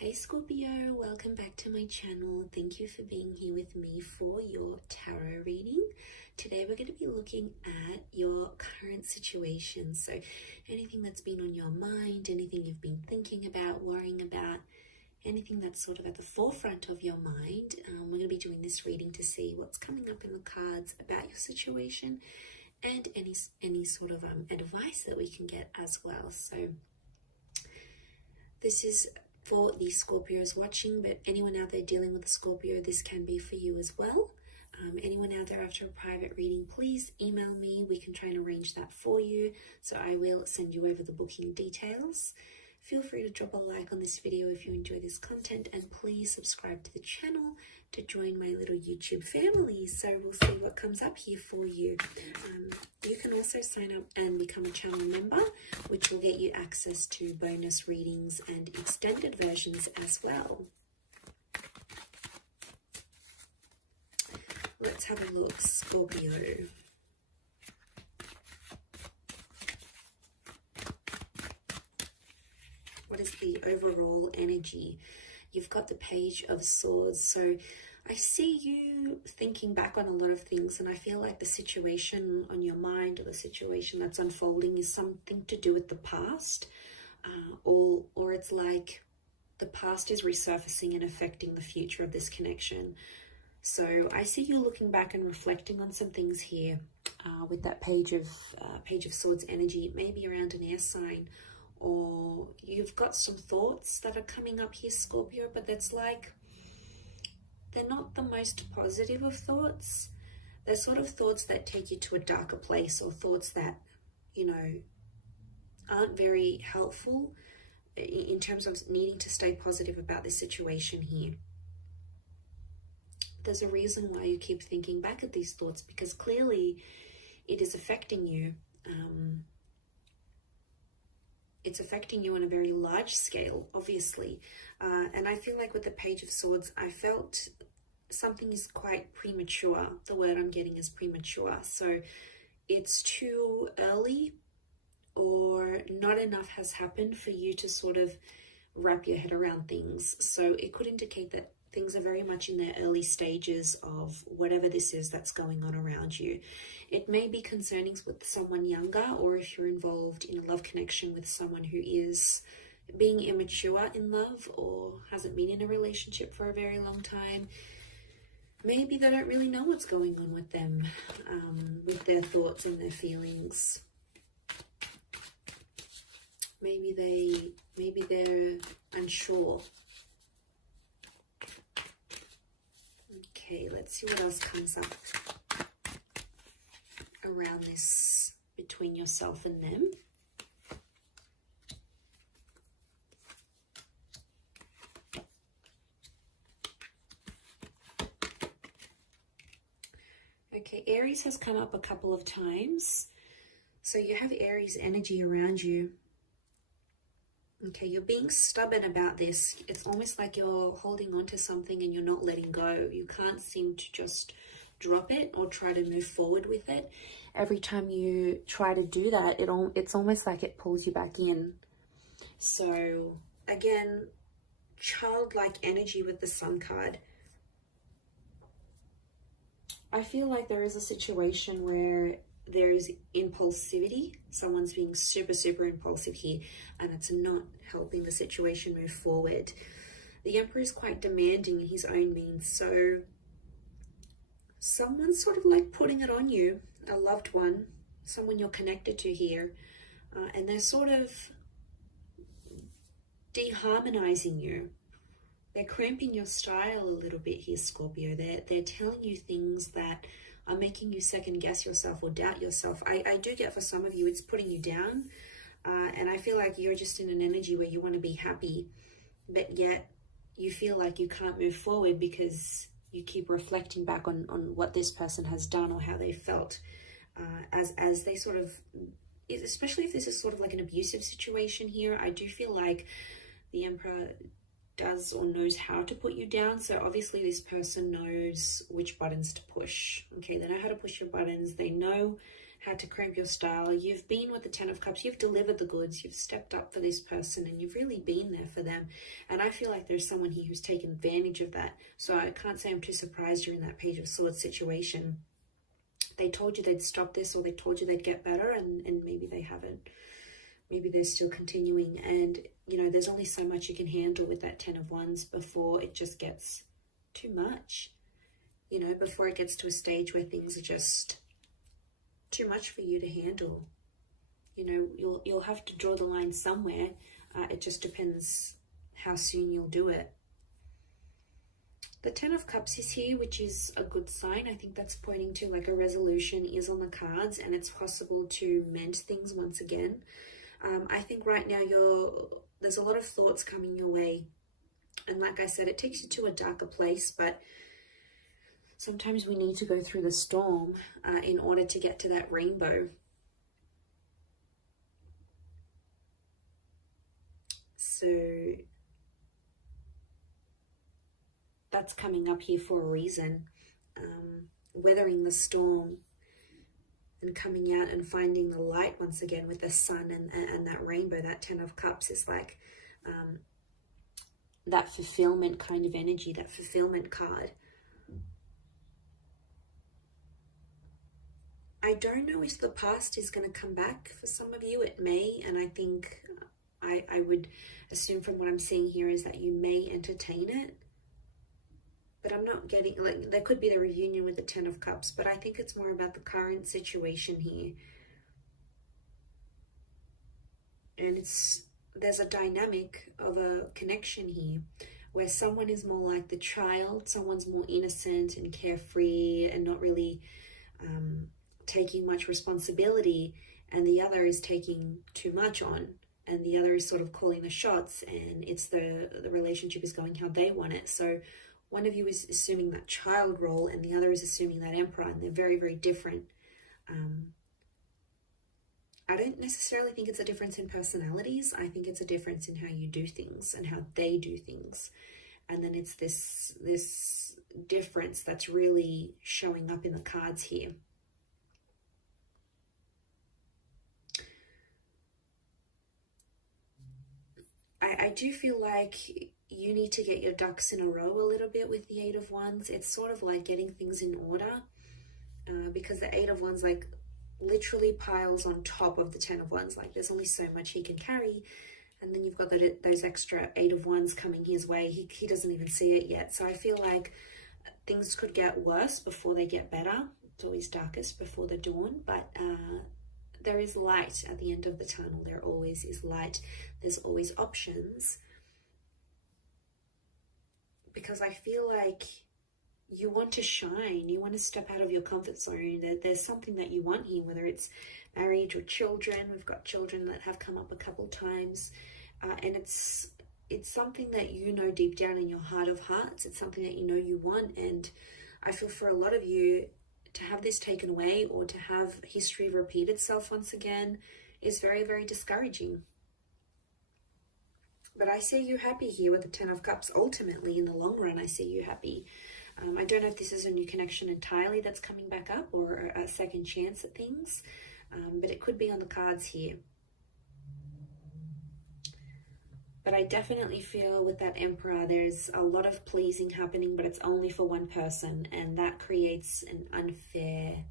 Hey Scorpio, welcome back to my channel. Thank you for being here with me for your tarot reading. Today we're going to be looking at your current situation. So anything that's been on your mind, anything you've been thinking about, worrying about, anything that's sort of at the forefront of your mind. We're going to be doing this reading to see what's coming up in the cards about your situation and any sort of advice that we can get as well. So this is for the Scorpios watching, but anyone out there dealing with a Scorpio, this can be for you as well. Anyone out there after a private reading, please email me. We can try and arrange that for you. So I will send you over the booking details. Feel free to drop a like on this video if you enjoy this content, and please subscribe to the channel to join my little YouTube family. So we'll see what comes up here for you. You can also sign up and become a channel member, which will get you access to bonus readings and extended versions as well. Let's have a look, Scorpio. What is the overall energy? You've got the Page of Swords. So I see you thinking back on a lot of things, and I feel like the situation on your mind or the situation that's unfolding is something to do with the past, or it's like the past is resurfacing and affecting the future of this connection. So I see you looking back and reflecting on some things here with that Page of Swords energy, maybe around an air sign, or you've got some thoughts that are coming up here, Scorpio, but that's like, they're not the most positive of thoughts. They're sort of thoughts that take you to a darker place, or thoughts that, you know, aren't very helpful in terms of needing to stay positive about this situation here. There's a reason why you keep thinking back at these thoughts, because clearly it is affecting you. It's affecting you on a very large scale, obviously. And I feel like with the Page of Swords, I felt something is quite premature. The word I'm getting is premature. So it's too early, or not enough has happened for you to sort of wrap your head around things. So it could indicate that things are very much in their early stages of whatever this is that's going on around you. It may be concerning with someone younger, or if you're involved in a love connection with someone who is being immature in love or hasn't been in a relationship for a very long time. Maybe they don't really know what's going on with them, with their thoughts and their feelings. Maybe they're unsure. Okay, let's see what else comes up around this between yourself and them. Okay, Aries has come up a couple of times. So you have Aries energy around you. Okay, you're being stubborn about this. It's almost like you're holding on to something and you're not letting go. You can't seem to just drop it or try to move forward with it. Every time you try to do that, it's almost like it pulls you back in. So again, childlike energy with the Sun card. I feel like there is a situation where there is impulsivity. Someone's being super, super impulsive here, and it's not helping the situation move forward. The Emperor is quite demanding in his own means, so someone's sort of like putting it on you, a loved one, someone you're connected to here, and they're sort of deharmonizing you. They're cramping your style a little bit here, Scorpio. They're telling you things that are making you second guess yourself or doubt yourself. I do get, for some of you, it's putting you down. And I feel like you're just in an energy where you want to be happy, but yet you feel like you can't move forward because you keep reflecting back on what this person has done or how they felt, as they sort of, especially if this is sort of like an abusive situation here. I do feel like the Emperor does or knows how to put you down. So obviously this person knows which buttons to push. Okay, they know how to push your buttons. They know had to cramp your style. You've been with the Ten of Cups. You've delivered the goods. You've stepped up for this person and you've really been there for them. And I feel like there's someone here who's taken advantage of that. So I can't say I'm too surprised you're in that Page of Swords situation. They told you they'd stop this, or they told you they'd get better, and maybe they haven't. Maybe they're still continuing. And, you know, there's only so much you can handle with that Ten of Wands before it just gets too much. You know, before it gets to a stage where things are just too much for you to handle. You know, you'll have to draw the line somewhere. It just depends how soon you'll do it. The Ten of Cups is here, which is a good sign. I think that's pointing to like a resolution is on the cards, and it's possible to mend things once again. I think right now there's a lot of thoughts coming your way. And like I said, it takes you to a darker place, but sometimes we need to go through the storm in order to get to that rainbow. So that's coming up here for a reason. Weathering the storm and coming out and finding the light once again with the sun and that rainbow. That Ten of Cups is like that fulfillment kind of energy, that fulfillment card. I don't know if the past is going to come back. For some of you, it may. And I think I would assume from what I'm seeing here is that you may entertain it. But I'm not getting, like, there could be the reunion with the Ten of Cups. But I think it's more about the current situation here. And there's a dynamic of a connection here where someone is more like the child. Someone's more innocent and carefree and not really taking much responsibility, and the other is taking too much on, and the other is sort of calling the shots, and it's the relationship is going how they want it. So one of you is assuming that child role and the other is assuming that emperor, and they're very, very different. I don't necessarily think it's a difference in personalities. I think it's a difference in how you do things and how they do things. And then it's this difference that's really showing up in the cards here. I do feel like you need to get your ducks in a row a little bit with the Eight of Wands. It's sort of like getting things in order, because the Eight of Wands like literally piles on top of the Ten of Wands. Like there's only so much he can carry, and then you've got those extra Eight of Wands coming his way. He doesn't even see it yet. So I feel like things could get worse before they get better. It's always darkest before the dawn, but there is light at the end of the tunnel. There always is light. There's always options. Because I feel like you want to shine. You want to step out of your comfort zone. There's something that you want here, whether it's marriage or children. We've got children that have come up a couple times. And it's something that you know deep down in your heart of hearts. It's something that you know you want. And I feel for a lot of you, to have this taken away or to have history repeat itself once again is very, very discouraging. But I see you happy here with the Ten of Cups. Ultimately, in the long run, I see you happy. I don't know if this is a new connection entirely that's coming back up or a second chance at things, but it could be on the cards here. But I definitely feel with that Emperor, there's a lot of pleasing happening, but it's only for one person. And that creates an unfair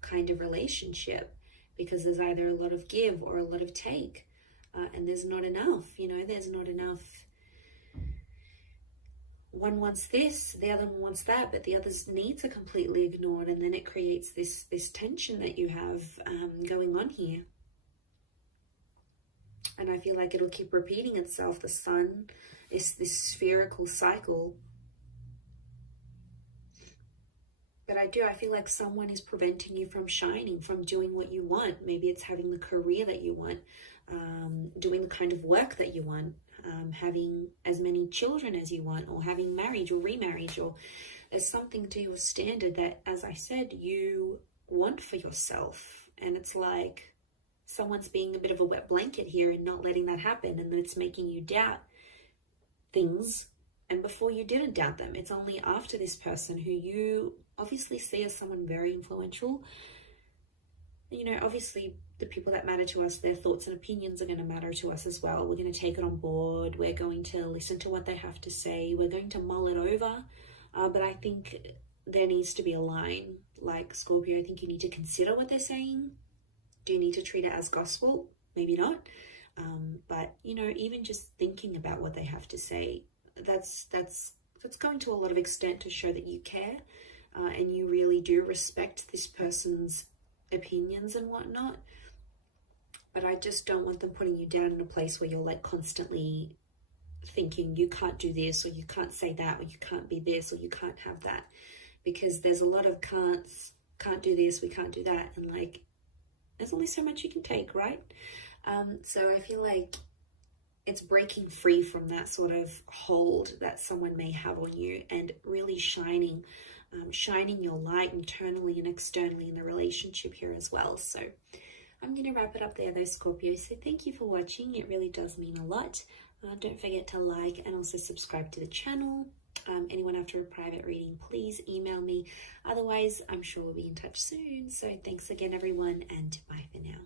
kind of relationship because there's either a lot of give or a lot of take. And there's not enough, you know, there's not enough. One wants this, the other one wants that, but the other's needs are completely ignored. And then it creates this tension that you have going on here. And I feel like it'll keep repeating itself. The sun is this spherical cycle. But I feel like someone is preventing you from shining, from doing what you want. Maybe it's having the career that you want, doing the kind of work that you want, having as many children as you want, or having marriage or remarriage, or there's something to your standard that, as I said, you want for yourself. And it's like someone's being a bit of a wet blanket here and not letting that happen, and then it's making you doubt things. And before you didn't doubt them, it's only after this person who you obviously see as someone very influential, You know, obviously the people that matter to us, their thoughts and opinions are going to matter to us as well. We're going to take it on board. We're going to listen to what they have to say. We're going to mull it over. But I think there needs to be a line. Like Scorpio, I think you need to consider what they're saying. Do you need to treat it as gospel? Maybe not. But, you know, even just thinking about what they have to say, that's going to a lot of extent to show that you care and you really do respect this person's opinions and whatnot. But I just don't want them putting you down in a place where you're like constantly thinking you can't do this, or you can't say that, or you can't be this, or you can't have that, because there's a lot of can't do this, we can't do that, and like there's only so much you can take, right? So I feel like it's breaking free from that sort of hold that someone may have on you and really shining your light internally and externally in the relationship here as well. So I'm going to wrap it up there though, Scorpio. So thank you for watching. It really does mean a lot. Don't forget to like and also subscribe to the channel. Anyone after a private reading, please email me. Otherwise, I'm sure we'll be in touch soon. So thanks again, everyone, and bye for now.